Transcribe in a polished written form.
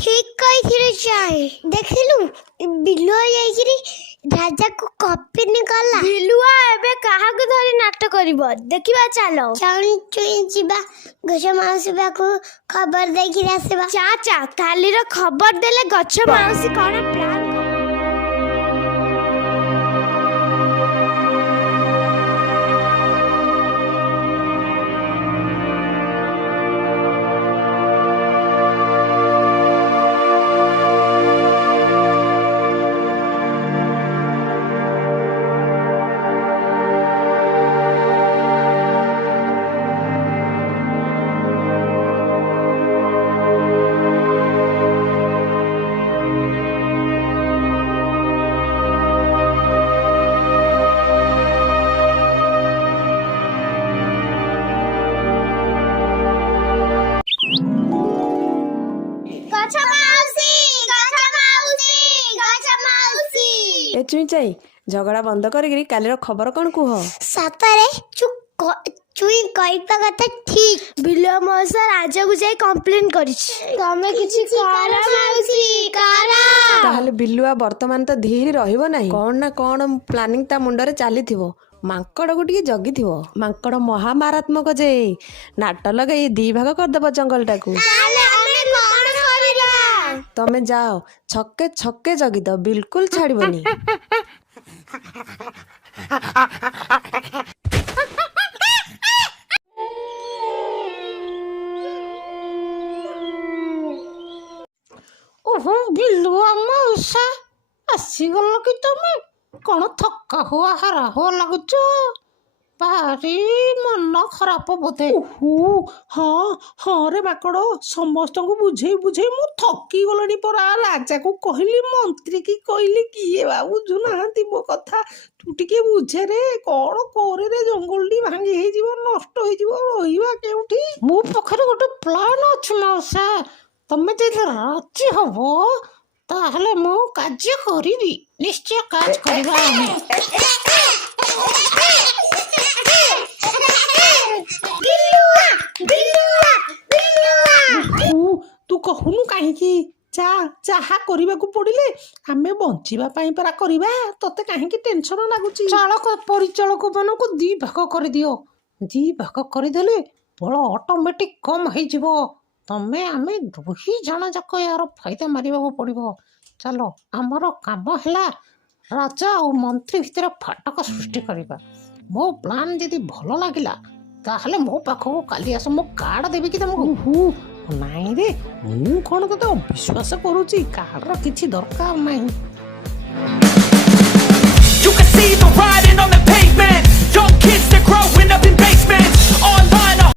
ठीक कही जाए देखिलु बिलुआ जाइकरी राजा को कॉपी निकाला। बिलुआ एबे काहा को धरी नाटक करिवो देखिबा चलो। चाउन चुई जीवा गछ माउसी बाकू खबर देकी आसीबा। चाचा काली रो खबर देले गछ माउसी कोन प्लान ए चुई चाई झगड़ा बंद करी कालीर खबर कौन कुह। सतरे चुई कइपा कथा ठीक। बिलुआ मौसा राजा को जाई कंप्लेन करिछि। तमे किछि करा माउसी करा। ताहले बिलुआ वर्तमान तो धीरे रहिबो नाही। कौन ना कौन प्लानिंग ता मुंडरे चलीथिबो। मांकड़ को टिके जगिथिबो। मांकड़ महामारात्मक जे नाट लगे दी भाग करदेबो जंगल टाकू। तमे जाओ छक्के छक्के जगी दो बिल्कुल छाड़बनी। ओहो बिलुआ मौसा आसीगल कि तमे कौन थका हुआ हरा हुआ लगुच भारी मन खराब बोधे। हाँ हाँ रे माकड़ समस्त को बुझे बुझे मु थकी गलनी परा। राजा को कहली मंत्री की कहली किए बा बुझुना मो कथा तू टिके बुझे रे। कौन करे रे जंगल टी भांगी हे जीव नष्ट हो जीव रहिबा केउठी। मो पखरे गोटे प्लान अछि मौसा तमे जे राजी हबो ताहले मो कार्य करिबी निश्चय काज करबा तू कहूनु काहींकी चाहा करबाकू पड़िले आमे बंचिबा पई परा करबा। तते काहींकी टेंशन लागुची। चालक परिचालक मानक दी भाग कर दियो। दी भाग करदेले बल ऑटोमेटिक कम हो जिवो। तमे आमे दुही जण जाक यार फायदा मारिबाको पड़िबो। चलो आमर काम हैला राजा और मंत्री भितर फाटक सृष्टि करबा। मो प्लान जदि भल लागिला ताहले मो पाखको काली आस मो कार्ड देबी कि तुमको। नाई रे मु कौन तो विश्वास करुची कार्ड किछि दरकार नहीं।